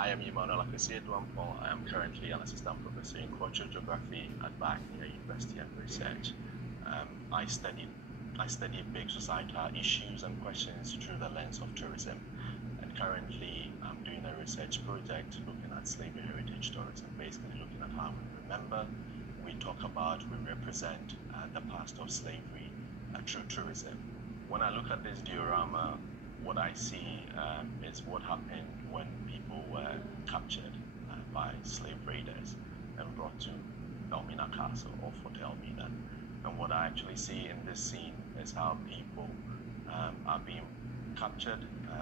I am Emmanuel Akosieduampo. I am currently an assistant professor in cultural geography at Berkeley University and Research. I study big societal issues and questions through the lens of tourism. And currently, I'm doing a research project looking at slavery heritage tourism, basically looking at how we remember, we talk about, we represent the past of slavery through tourism. When I look at this diorama, what I see is what happened when people were captured by slave raiders and brought to Elmina Castle or Fort Elmina. And what I actually see in this scene is how people are being captured,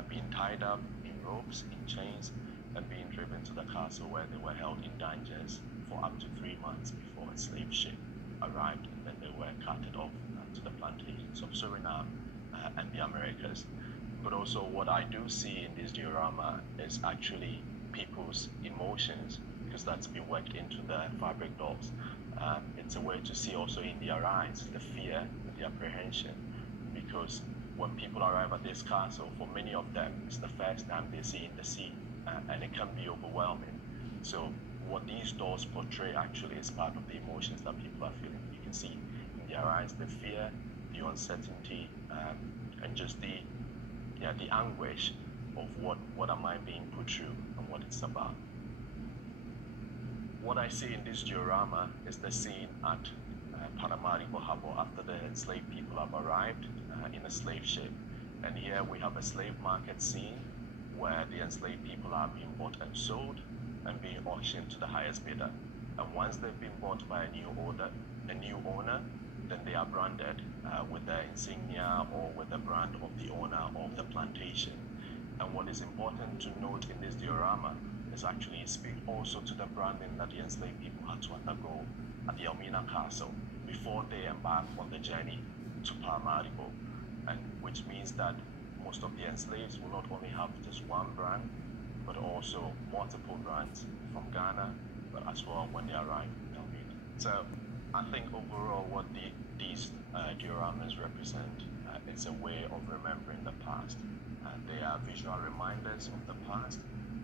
being tied up in ropes, in chains, and being driven to the castle where they were held in dungeons for up to 3 months before a slave ship arrived, and then they were carted off to the plantations of Suriname and the Americas. But also what I do see in this diorama is actually people's emotions, because that's been worked into the fabric dolls. It's a way to see also in their eyes the fear, the apprehension, because when people arrive at this castle, for many of them, it's the first time they see in the sea, and it can be overwhelming. So what these dolls portray actually is part of the emotions that people are feeling. You can see in their eyes the fear, the uncertainty, and just the anguish of what am I being put through and what it's about. What I see in this diorama is the scene at Paramaribo Harbor after the enslaved people have arrived in a slave ship. And here we have a slave market scene where the enslaved people are being bought and sold and being auctioned to the highest bidder. And once they've been bought by a new owner, then they are branded with the insignia or with the brand of the owner of the plantation. And what is important to note in this diorama is actually speak also to the branding that the enslaved people had to undergo at the Elmina Castle before they embarked on the journey to Paramaribo, and which means that most of the enslaved will not only have just one brand, but also multiple brands from Ghana, but as well when they arrive in Elmina. So I think overall what these dioramas represent is a way of remembering the past. They are visual reminders of the past.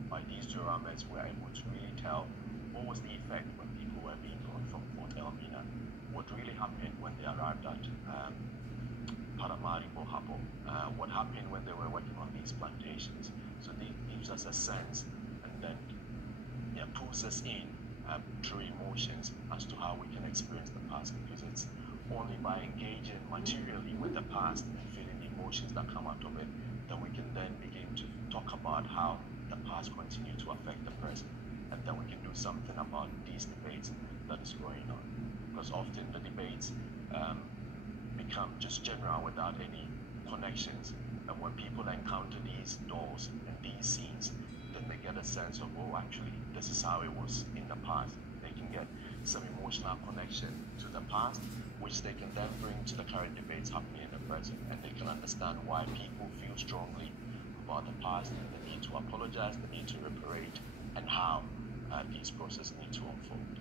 By these dioramas, we're able to really tell what was the effect when people were being brought from Fort Elmina, what really happened when they arrived at Paramaribo Harbor, what happened when they were working on these plantations. So it gives us a sense, and then pulls us in through emotions as to how we can experience the past, because it's only by engaging materially with the past and feeling the emotions that come out of it that we can then begin to talk about how the past continue to affect the present, and then we can do something about these debates that is going on, because often the debates become just general without any connections, and when people encounter these dolls and these scenes, then they get a sense of, oh, actually this is how it was in the past. They can get some emotional connection to the past, which they can then bring to the current debates happening in the present, and they can understand why people feel strongly about the past and the need to apologize, the need to reparate, and how these processes need to unfold.